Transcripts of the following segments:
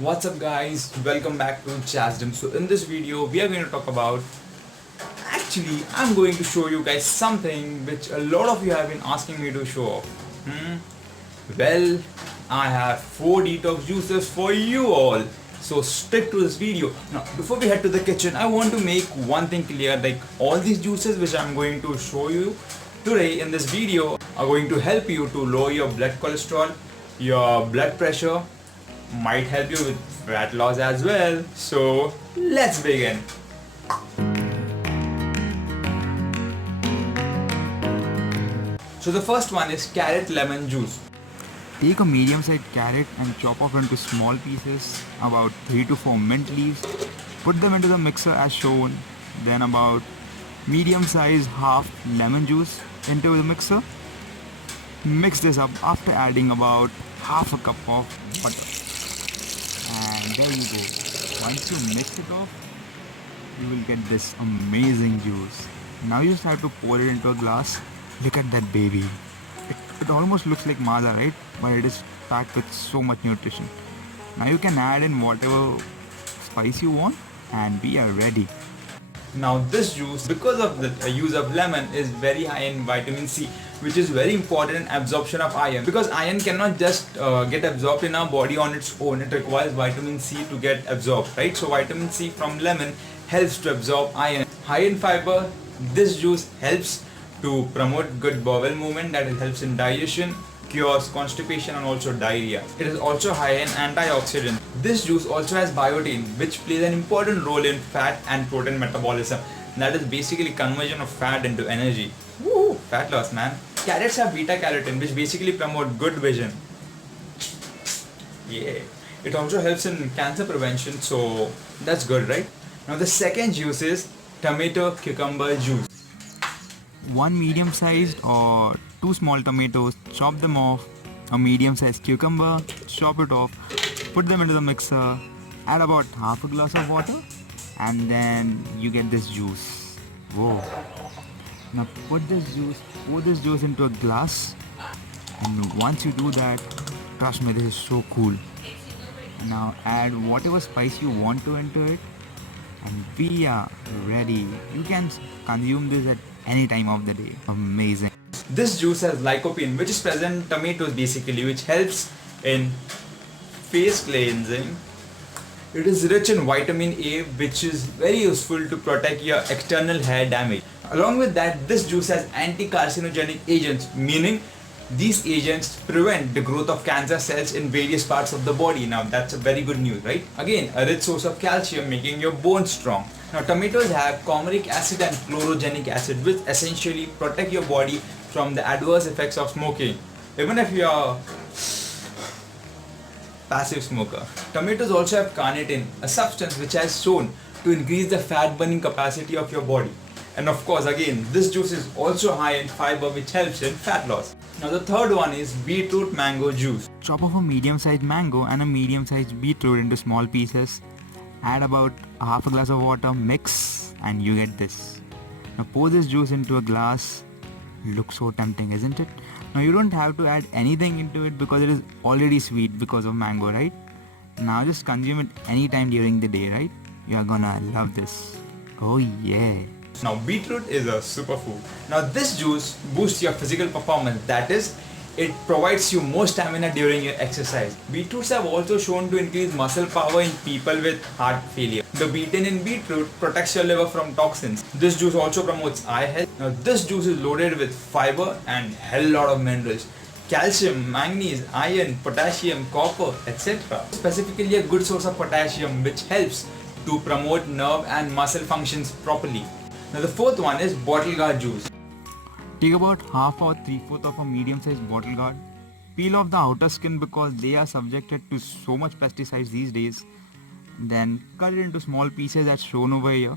What's up guys, welcome back to Chasdom. So in this video we are going to talk about, I'm going to show you guys something which a lot of you have been asking me to show off. Well, I have 4 detox juices for you all, so stick to this video. Now before we head to the kitchen, I want to make one thing clear, like all these juices which I'm going to show you today in this video are going to help you to lower your blood cholesterol, your blood pressure, might help you with fat loss as well. So let's begin. So the first one is carrot lemon juice. Take a medium-sized carrot and chop off into small pieces, about 3 to 4 mint leaves. Put them into the mixer as shown. Then about medium-sized half lemon juice into the mixer. Mix this up after adding about half a cup of butter. And there you go. Once you mix it off, you will get this amazing juice. Now you just have to pour it into a glass. Look at that baby. It almost looks like maza, right? But it is packed with so much nutrition. Now you can add in whatever spice you want and we are ready. Now this juice, because of the use of lemon, is very high in vitamin C, which is very important in absorption of iron, because iron cannot just get absorbed in our body on its own. It requires vitamin C to get absorbed, right? So vitamin C from lemon helps to absorb iron. High in fiber, this juice helps to promote good bowel movement, that it helps in digestion, cures constipation and also diarrhea. It is also high in antioxidants. This juice also has biotin, which plays an important role in fat and protein metabolism. That is basically conversion of fat into energy. Woo! Fat loss, man. Carrots have beta carotene, which basically promote good vision. Yeah. It also helps in cancer prevention, so that's good, right? Now the second juice is tomato cucumber juice. 1 medium-sized or 2 small tomatoes, chop them off. A medium-sized cucumber, chop it off. Put them into the mixer. Add about half a glass of water, and then you get this juice. Whoa! Now pour this juice into a glass, and once you do that, trust me, this is so cool. Now add whatever spice you want to into it, and we are ready. You can consume this at any time of the day. Amazing. This juice has lycopene, which is present in tomatoes basically, which helps in face cleansing. It is rich in vitamin A, which is very useful to protect your external hair damage. Along with that, this juice has anti-carcinogenic agents, meaning these agents prevent the growth of cancer cells in various parts of the body. Now that's a very good news, right? Again, a rich source of calcium, making your bones strong. Now tomatoes have comeric acid and chlorogenic acid, which essentially protect your body from the adverse effects of smoking. Even if you are passive smoker. Tomatoes also have carnitine, a substance which has shown to increase the fat burning capacity of your body. And of course, again, this juice is also high in fiber, which helps in fat loss. Now the third one is beetroot mango juice. Chop off a medium-sized mango and a medium-sized beetroot into small pieces. Add about half a glass of water, mix, and you get this. Now pour this juice into a glass. Looks so tempting, isn't it? Now you don't have to add anything into it because it is already sweet because of mango, right? Now just consume it anytime during the day, right? You are gonna love this. Oh yeah. Now beetroot is a superfood. Now this juice boosts your physical performance, that is, it provides you more stamina during your exercise. Beetroots have also shown to increase muscle power in people with heart failure. The betaine in beetroot protects your liver from toxins. This juice also promotes eye health. Now this juice is loaded with fiber and hell lot of minerals. Calcium, manganese, iron, potassium, copper, etc. Specifically a good source of potassium, which helps to promote nerve and muscle functions properly. Now the fourth one is bottle gourd juice. Take about half or 3/4 of a medium-sized bottle gourd. Peel off the outer skin because they are subjected to so much pesticides these days. Then cut it into small pieces as shown over here.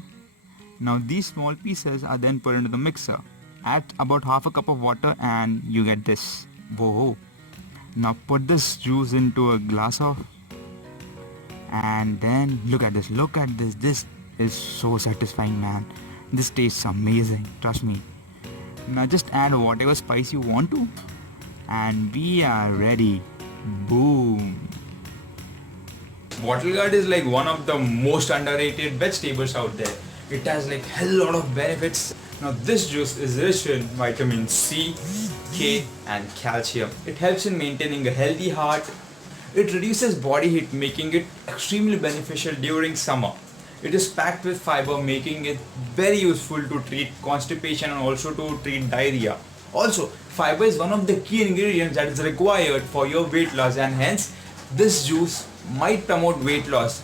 Now these small pieces are then put into the mixer. Add about half a cup of water and you get this. Whoa! Now put this juice into a glass of, and then look at this. This is so satisfying, man. This tastes amazing. Trust me. Now just add whatever spice you want to, and we are ready. Boom. Bottle gourd is like one of the most underrated vegetables out there. It has like hell lot of benefits. Now this juice is rich in vitamin C, K and calcium. It helps in maintaining a healthy heart. It reduces body heat, making it extremely beneficial during summer. It is packed with fiber, making it very useful to treat constipation and also to treat diarrhea. Also, fiber is one of the key ingredients that is required for your weight loss, and hence this juice might promote weight loss.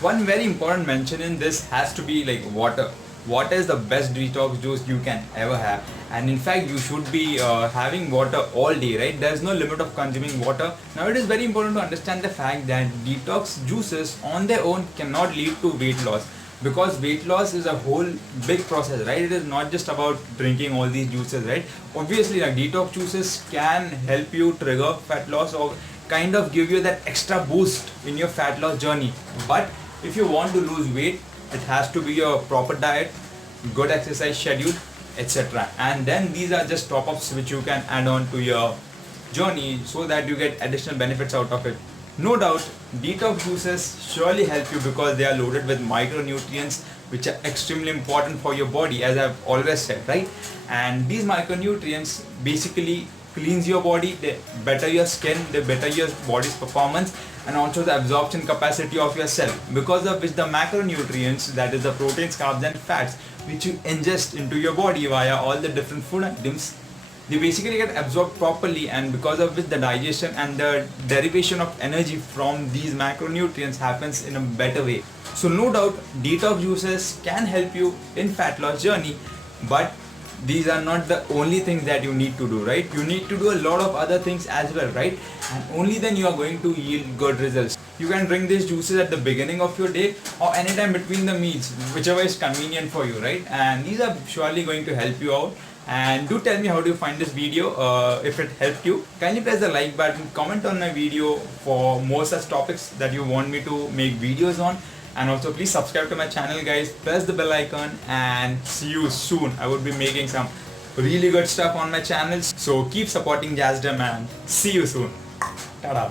One very important mention in this has to be like water. Water is the best detox juice you can ever have, and in fact you should be having water all day, right? There is no limit of consuming water. Now it is very important to understand the fact that detox juices on their own cannot lead to weight loss, because weight loss is a whole big process, right? It is not just about drinking all these juices, right? Obviously like detox juices can help you trigger fat loss or kind of give you that extra boost in your fat loss journey. But if you want to lose weight, it has to be a proper diet, good exercise schedule, etc. And then these are just top-ups which you can add on to your journey so that you get additional benefits out of it. No doubt, detox juices surely help you because they are loaded with micronutrients which are extremely important for your body, as I've always said, right? And these micronutrients basically cleans your body, they better your skin, they better your body's performance, and also the absorption capacity of your cell, because of which the macronutrients, that is the proteins, carbs and fats which you ingest into your body via all the different food items, they basically get absorbed properly, and because of which the digestion and the derivation of energy from these macronutrients happens in a better way. So no doubt detox juices can help you in fat loss journey, but these are not the only things that you need to do, right? You need to do a lot of other things as well, right? And only then you are going to yield good results. You can drink these juices at the beginning of your day or anytime between the meals, whichever is convenient for you, right? And these are surely going to help you out. And do tell me how do you find this video. If it helped you, kindly press the like button, comment on my video for more such topics that you want me to make videos on. And also please subscribe to my channel guys, press the bell icon, and see you soon. I would be making some really good stuff on my channels, so keep supporting Jazdam and see you soon. Ta-da.